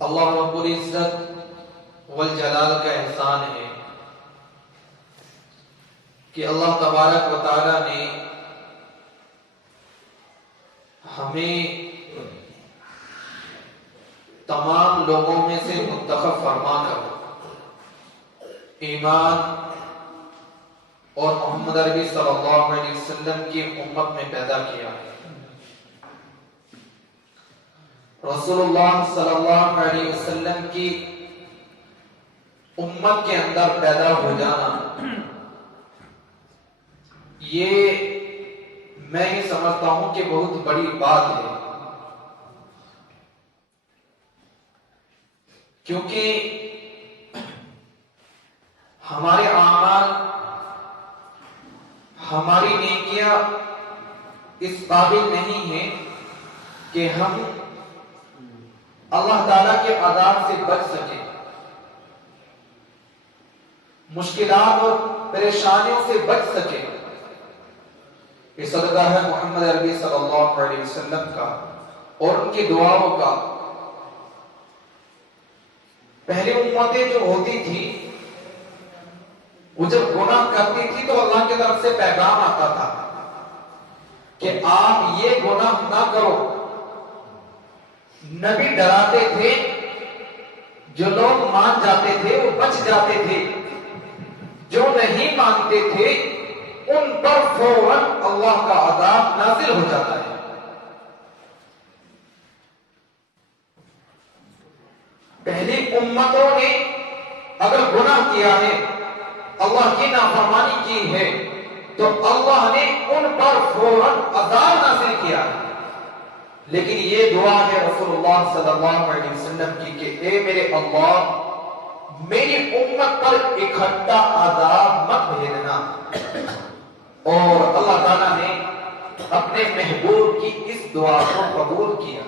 اللہ رب العزت والجلال کا احسان ہے کہ اللہ تبارک و تعالی نے ہمیں تمام لوگوں میں سے منتخب فرما کر ایمان اور محمد عربی صلی اللہ علیہ وسلم کی امت میں پیدا کیا ہے۔ رسول اللہ صلی اللہ علیہ وسلم کی امت کے اندر پیدا ہو جانا، یہ میں یہ سمجھتا ہوں کہ بہت بڑی بات ہے، کیونکہ ہمارے اعمال، ہماری نیکیاں اس قابل نہیں ہیں کہ ہم اللہ تعالیٰ کے عذاب سے بچ سکیں، مشکلات اور پریشانیوں سے بچ سکیں۔ یہ صدقہ ہے محمد عربی صلی اللہ علیہ وسلم کا اور ان کی دعاؤں کا۔ پہلی امتیں جو ہوتی تھی وہ جب گناہ کرتی تھی تو اللہ کی طرف سے پیغام آتا تھا کہ آپ یہ گناہ نہ کرو۔ نبی ڈراتے تھے، جو لوگ مان جاتے تھے وہ بچ جاتے تھے، جو نہیں مانتے تھے ان پر فوراً اللہ کا عذاب نازل ہو جاتا ہے۔ پہلی امتوں نے اگر گناہ کیا ہے، اللہ کی نافرمانی کی ہے، تو اللہ نے ان پر فوراً عذاب نازل کیا ہے۔ لیکن یہ دعا ہے رسول اللہ صلی اللہ علیہ وسلم کی کہ اے میرے اللہ، میری امت پر اکٹھا عذاب مت بھیجنا۔ اور اللہ تعالیٰ نے اپنے محبوب کی اس دعا کو قبول کیا۔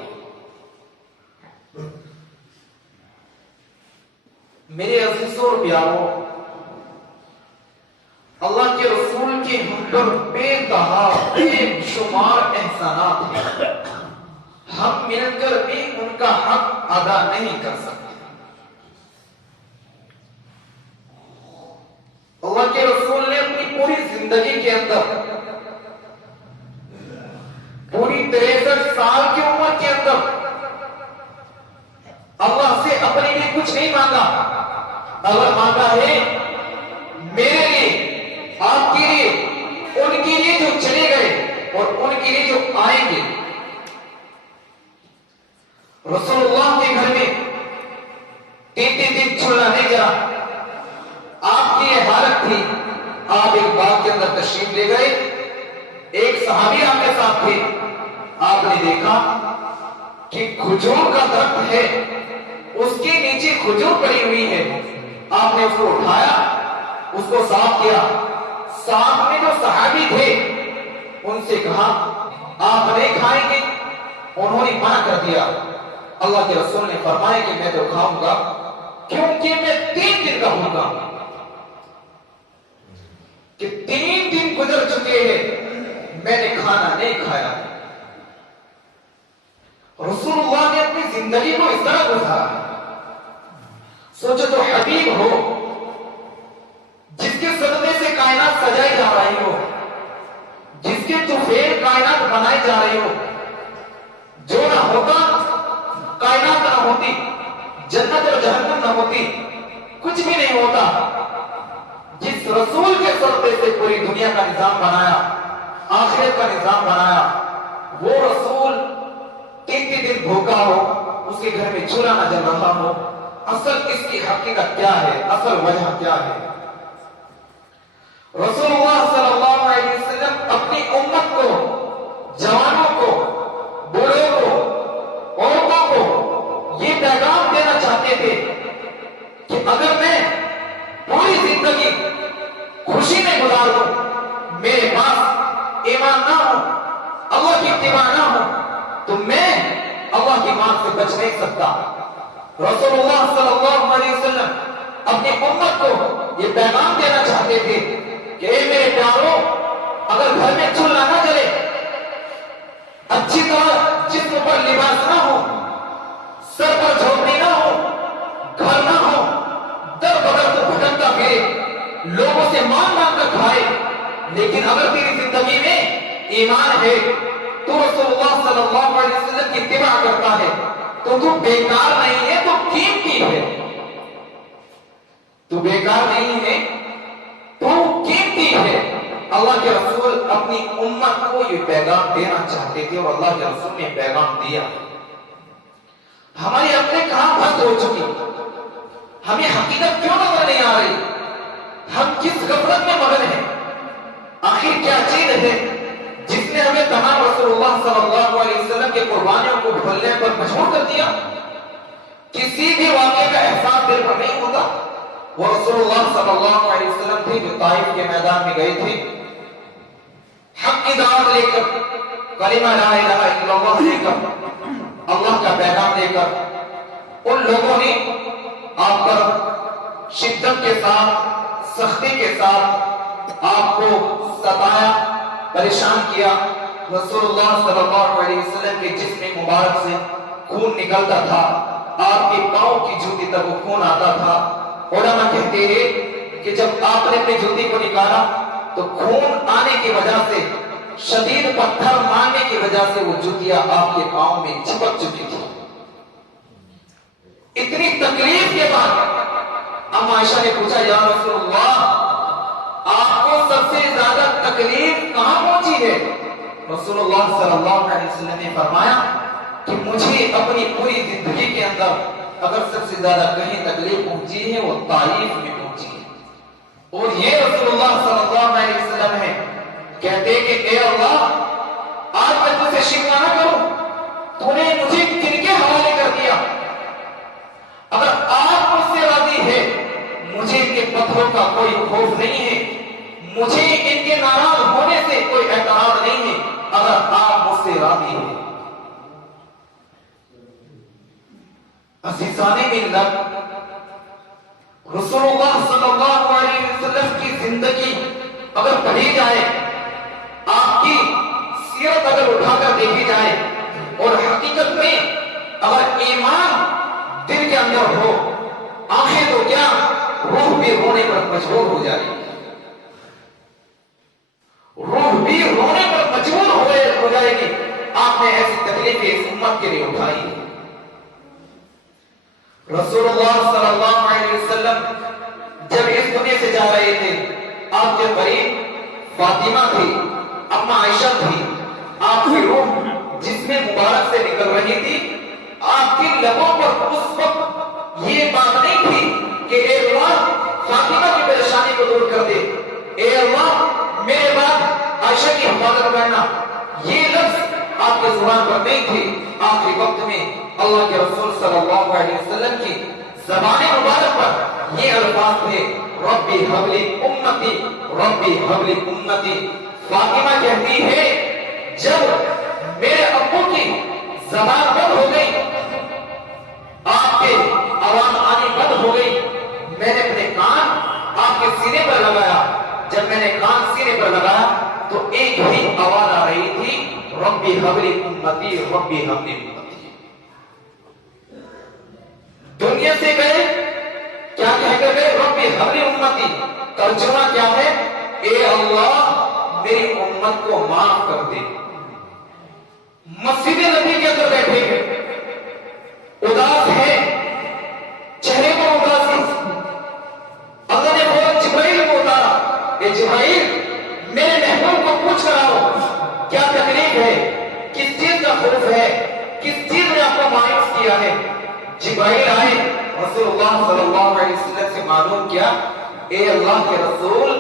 میرے عزیزوں اور پیاروں، اللہ کے رسول کے ہم پر بے انتہا بے شمار احسانات ہیں، ہم مل کر بھی ان کا حق ادا نہیں کر سکتے۔ اللہ کے رسول نے اپنی پوری زندگی کے اندر، پوری 63 سال کی عمر کے اندر اللہ سے اپنے لیے کچھ نہیں مانگا۔ اگر مانگا ہے میرے لیے، آپ کے لیے، ان کے لیے جو چلے گئے اور ان کے لیے جو آئیں گے۔ رسول اللہ کے گھر میں 3 دن چولہا نہیں جلا۔ آپ کی یہ حالت تھی، آپ ایک باغ کے اندر تشریف لے گئے، ایک صحابی آپ کے ساتھ تھے، آپ نے دیکھا کہ کھجور کا درخت ہے، اس کے نیچے کھجور پڑی ہوئی ہے۔ آپ نے اس کو اٹھایا، اس کو صاف کیا۔ ساتھ میں جو صحابی تھے ان سے کہا آپ نہیں کھائیں گے؟ انہوں نے منع کر دیا۔ اللہ کے رسول نے فرمایا کہ میں تو کھاؤں گا، کیونکہ میں 3 دن کا ہوں گا، کہ 3 دن گزر چکے ہیں میں نے کھانا نہیں کھایا۔ رسول اللہ نے اپنی زندگی کو اس طرح گزارا۔ سوچو تو حبیب ہو، جس کے صدقے سے کائنات سجائی جا رہی ہو، جس کے طفیل کائنات بنائی جا رہی ہو، جو نہ ہوتا کائنات نہ ہوتی، جنت اور جہنم نہ ہوتی، کچھ بھی نہیں ہوتا۔ جس رسول کے صدقے سے پوری دنیا کا نظام بنایا، آخرت کا نظام بنایا، وہ رسول 3 دن بھوکا ہو، اس کے گھر میں چولہا نہ جل رہا ہو، اصل اس کی حقیقت کیا ہے؟ اصل وجہ کیا ہے؟ رسول اللہ صلی اللہ علیہ وسلم اپنی امت کو، جوانوں کو، بوڑھوں کو، عورتوں کو یہ پیغام دینا چاہتے تھے کہ اگر میں پوری زندگی خوشی میں گزاروں، میرے پاس ایمان نہ ہو، اللہ کی اتباع نہ ہو، تو میں اللہ کی مان سے بچ نہیں سکتا۔ رسول اللہ صلی اللہ علیہ وسلم اپنی امت کو یہ پیغام دینا چاہتے تھے کہ اے میرے پیاروں، اگر گھر میں چولہا نہ جلے، اچھی طرح جسم پر لباس نہ ہو، سر پر جھوپڑی نہ ہو، لیکن اگر تیری زندگی میں ایمان ہے، تو رسول اللہ صلی اللہ علیہ وسلم کی اتباع کرتا ہے، تو بیکار نہیں ہے، تو قیمتی ہے۔ تو بیکار نہیں ہے، تو قیمتی ہے۔ اللہ کے رسول اپنی امت کو یہ پیغام دینا چاہتے تھے اور اللہ کے رسول نے پیغام دیا۔ ہماری اپنے کہاں بند ہو چکی، ہمیں حقیقت کیوں نظر نہیں آ رہی، ہم کس غفلت میں مگن ہیں؟ آخر کیا چیز ہے جس نے ہمیں تمام رسول اللہ صلی اللہ علیہ وسلم کے قربانیوں کو بھولنے پر مجبور کر دیا؟ کسی بھی واقعے کا احساس دل پر نہیں ہوتا۔ وہ رسول اللہ صلی اللہ علیہ وسلم تھے جو طائف کے میدان میں گئے تھے، حق کی دعوت لے کر، کلمہ لا الہ الا اللہ لے کر، اللہ کا پیغام لے کر۔ ان لوگوں نے آپ پر شدت کے ساتھ، سختی کے ساتھ آپ کو ستایا، پریشان کیا۔ رسول اللہ صلی اللہ علیہ وسلم کے جسم مبارک سے خون نکلتا تھا، آپ کے پاؤں کی جوتی تک وہ خون آتا تھا۔ علماء کہتے ہیں کہ جب آپ نے اپنی جوتی کو نکالا تو خون آنے کی وجہ سے، شدید پتھر مارنے کی وجہ سے وہ جوتیاں آپ کے پاؤں میں چپک چکی تھی۔ اتنی تکلیف کے بعد ام عائشہ نے پوچھا، یا رسول اللہ، آپ کو سب سے زیادہ تکلیف کہاں پہنچی ہے؟ رسول اللہ صلی اللہ علیہ وسلم نے فرمایا کہ مجھے اپنی پوری زندگی کے اندر اگر سب سے زیادہ کہیں تکلیف پہنچی ہے وہ طائف میں پہنچی ہے۔ اور یہ رسول اللہ صلی اللہ علیہ وسلم ہے، کہتے کہ اے اللہ، آج میں تجھ سے شکوہ نہ کروں، تو نے مجھے کن کے حوالے کر دیا؟ اگر آپ مجھ سے راضی ہے، مجھے ان کے پتھروں کا کوئی خوف نہیں ہے، مجھے ان کے ناراض ہونے سے کوئی اعتراض نہیں ہے، اگر آپ مجھ سے راضی ہیں۔ عزیزان ملت، رسول اللہ صلی اللہ علیہ وسلم کی زندگی اگر پڑھی جائے، آپ کی سیرت اگر اٹھا کر دیکھی جائے، اور حقیقت میں اگر ایمان دل کے اندر ہو، آنکھیں تو کیا روح بھی رونے پر مجبور ہو جائے، روح بھی رونے پر مجبور ہو جائے گی۔ آپ نے ایسی تکلیفیں اس امت کے لیے اٹھائی ہے۔ رسول اللہ صلی اللہ علیہ وسلم جب اس دنیا سے جا رہے تھے، آپ کے قریب فاطمہ تھی، اما عائشہ تھی، آپ کی روح جسم مبارک سے نکل رہی تھی۔ آپ کی لبوں پر اس وقت یہ بات نہیں تھی کہ اے اللہ، فاطمہ کی پریشانی کو دور کر دے، اے اللہ میرے بعد عائشہ کی حفاظت کرنا، یہ لفظ آپ کے زبان پر نہیں تھی۔ آخری وقت میں اللہ کے رسول صلی اللہ علیہ وسلم کی زبان مبارک پر یہ الفاظ تھے، ربی حبلی امتی، ربی حبلی امتی۔ فاطمہ کہتی ہے، جب میرے ابو کی زبان بند ہو گئی، آپ کے آواز آنی بند ہو گئی، میں نے اپنے کان آپ کے سینے پر لگایا۔ جب میں نے کان سینے پر لگایا تو ایک ہی آواز آ رہی تھی، ربی حبلی امتی، ربی حبلی امتی۔ دنیا سے گئے، کیا کہہ کر گئے؟ ربی حبلی امتی۔ ترجمہ کیا ہے؟ اے اللہ میری امت کو معاف کر دے۔ مسجد نبی کے اندر بیٹھے ہیں، اداس ہے، چہرے پر اداسی۔ اللہ نے بولا جبرائیل کو اتارا، اے جبرائیل میرے محبوب کو پوچھ کر آؤ، کیا تکلیف ہے، کس چیز کا خوف ہے، کس چیز نے آپ کو مایوس کیا ہے؟ جبرائیل آئے، رسول اللہ صلی اللہ علیہ وسلم سے معلوم کیا، اے اللہ کے رسول،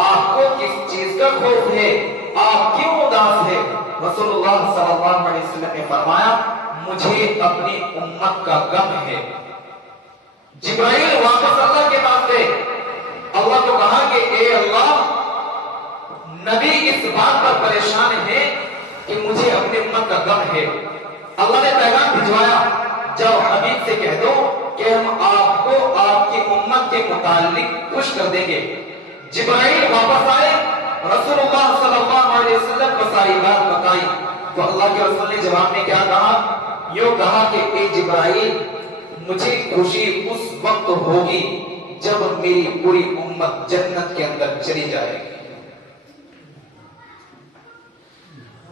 آپ کو کس چیز کا خوف ہے، آپ کیوں اداس ہے؟ رسول اللہ صلی اللہ علیہ وسلم نے فرمایا، مجھے اپنی امت کا غم ہے۔ جبرائیل واپس اللہ کے پاس گئے، اللہ کو کہا کہ اے اللہ، نبی اس بات پر پریشان ہے کہ مجھے اپنی امت کا غم ہے۔ اللہ نے پیغام بھجوایا، جب حبیب سے کہہ دو کہ ہم آپ کو آپ کی امت کے متعلق خوش کر دیں گے۔ جبرائیل واپس آئے، رسول اللہ صلی اللہ علیہ وسلم کو ساری بات بتائی تو اللہ کے رسول نے جواب میں کیا کہا؟ یوں کہا کہ اے جبرائیل، مجھے خوشی اس وقت ہوگی جب میری پوری امت جنت کے اندر چلی جائے گی۔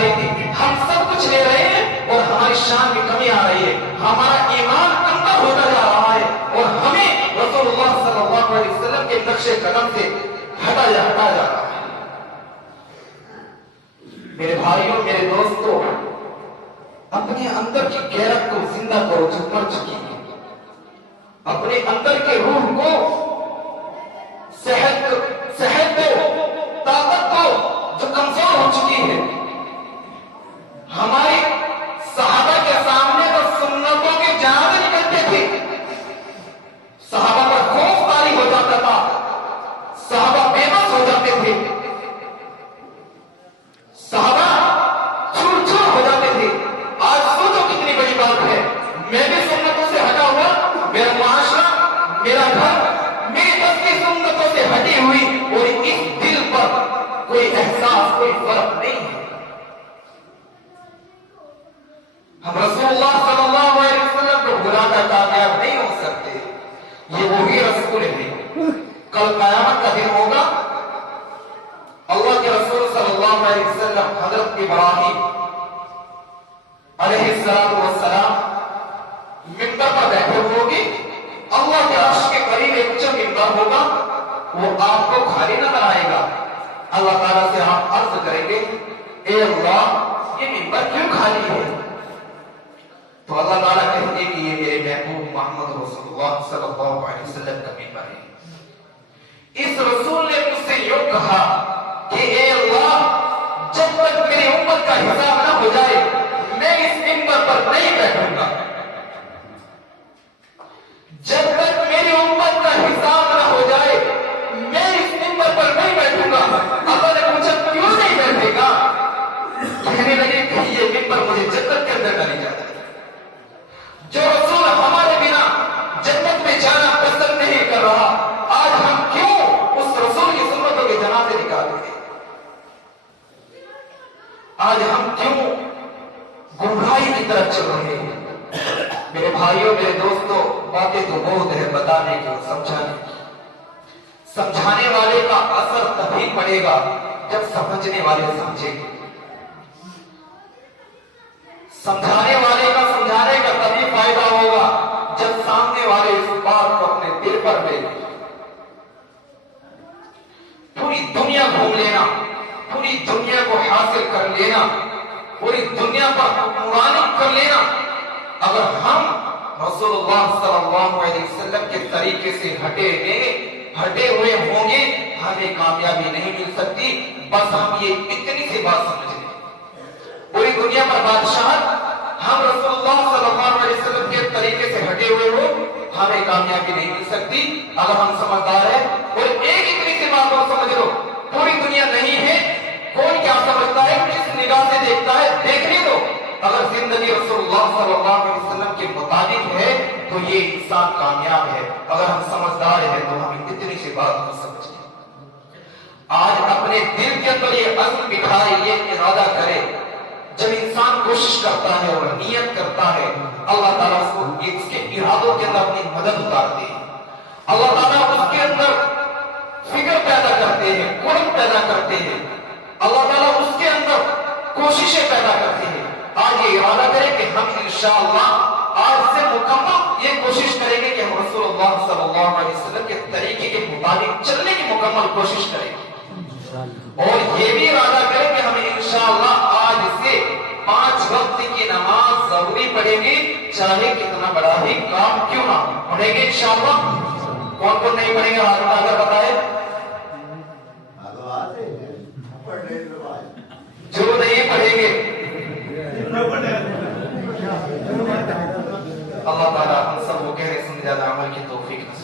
رہی تھی، ہم سب کچھ لے رہے ہیں اور ہماری شان میں کمی آ رہی ہے، ہمارا ایمان کمزور ہوتا جا رہا ہے اور ہمیں رسول اللہ صلی اللہ علیہ وسلم کے نقش قدم سے ہٹا جا رہا ہے۔ میرے بھائیوں، میرے دوستوں، اپنے اندر کی غیرت کو زندہ کرو جو مر چکی ہے، اپنے اندر کے روح کو صحت دو، طاقت دو جو کمزور ہو چکی ہے۔ ہمارے صحابہ کے سامنے تو سنتوں کے جنازے نکلتے تھے، صحابہ پر خوف طاری ہو جاتا تھا، صحابہ بے بس ہو جاتے تھے، صحابہ چور چور ہو جاتے تھے۔ آج سوچو کتنی بڑی بات ہے، میں بھی سنتوں سے ہٹا ہوا، میرا معاشرہ، میرا گھر میری بس کی سنتوں سے ہٹی ہوئی، اور اس دل پر کوئی احساس، کوئی فرق نہیں ہے۔ ہم رسول اللہ صلی اللہ علیہ وسلم کو بھلا کر کامیاب نہیں ہو سکتے، یہ وہی رسول ہے۔ کل قیامت کا دن ہوگا، اللہ کے رسول صلی اللہ علیہ وسلم حضرت ابراہیم علیہ السلام منبر پر بیٹھے ہوگی، اللہ کے عرش کے قریب ایک اونچا منبر ہوگا، وہ آپ کو خالی نظر آئے گا۔ اللہ تعالیٰ سے آپ عرض کریں گے، اے اللہ، یہ منبر کیوں خالی ہے؟ تو اللہ تعالیٰ کہیں گے کہ یہ میرے محبوب محمد رسول اللہ صلی اللہ علیہ وسلم کا منبر ہے۔ اس رسول نے مجھ سے یوں کہا کہ اے اللہ، جب تک میری امت کا حساب نہ ہو جائے میں اس منبر پر نہیں بیٹھوں گا، جب تک میری امت کا حساب نہ ہو جائے میں اس منبر پر نہیں بیٹھوں گا۔ اللہ نے پوچھا کیوں نہیں بیٹھے گا؟ کہنے لگے کہ یہ منبر مجھے جنت کے اندر ڈالی جاتا ہے، جو رسول ہمارے بنا جنت میں جانا پسند نہیں کر رہا، آج ہم کیوں اس رسول کی سنتوں کے جنازے نکالتے ہیں؟ آج ہم کیوں گمراہی کی طرف چل رہے ہیں؟ میرے بھائیوں، میرے دوستوں، باتیں تو بہت ہے بتانے کی، سمجھانے والے کا اثر تبھی پڑے گا جب سمجھنے والے سمجھیں گے، سمجھانے والے کا سمجھانے کا تبھی فائدہ ہوگا جب سامنے والے اس بات کو اپنے دل پر لے۔ پوری دنیا گھوم لینا، پوری دنیا کو حاصل کر لینا، پوری دنیا پر حکمرانی کر لینا، اگر ہم رسول اللہ صلی اللہ علیہ وسلم کے طریقے سے ہٹے ہوئے ہوں گے، ہمیں کامیابی نہیں مل سکتی۔ بس ہم یہ اتنی سی بات سمجھ لیں، پوری دنیا پر بادشاہت ہم رسول اللہ صلی اللہ علیہ وسلم کے طریقے سے ہٹے ہوئے ہو، ہمیں کامیابی نہیں مل سکتی اگر ہم سمجھدار ہیں۔ اور ایک اتنی سی بات اور سمجھ لو، پوری دنیا نہیں ہے، کون کیا سمجھتا ہے، کس نگاہ سے دیکھتا ہے، دیکھنے دو۔ اگر زندگی رسول اللہ صلی اللہ علیہ وسلم کے مطابق ہے تو یہ انسان کامیاب ہے۔ اگر ہم سمجھدار ہیں تو ہم اتنی سی بات کو سمجھیں۔ آج اپنے دل کے اندر یہ عزم بٹھائے، یہ ارادہ کرے، جب انسان کوشش کرتا ہے اور نیت کرتا ہے، اللہ تعالیٰ اس کے ارادوں کے اندر اپنی مدد اتارتے ہیں، اللہ تعالیٰ اس کے اندر فکر پیدا کرتے ہیں، قرب پیدا کرتے ہیں، اللہ تعالیٰ اس کے اندر کوششیں پیدا کرتے ہیں۔ آج یہ ارادہ کریں کہ ہم انشاءاللہ آج سے مکمل یہ کوشش کریں گے کہ ہم رسول اللہ صلی اللہ علیہ وسلم کے طریقے کے مطابق چلنے کی مکمل کوشش کریں گے، اور یہ بھی ارادہ کریں کہ ہم انشاءاللہ آج سے 5 وقت کی نماز ضروری پڑھیں گے، چاہے کتنا بڑا ہی کام کیوں نہ ہو، پڑھیں گے انشاءاللہ۔ کون کون نہیں پڑھیں گے ہاتھ اٹھا کر بتائے، جو نہیں پڑھیں گے۔ اللہ تعالیٰ ہم سب کو کہنے سمجھانا عمل کی توفیق نصیب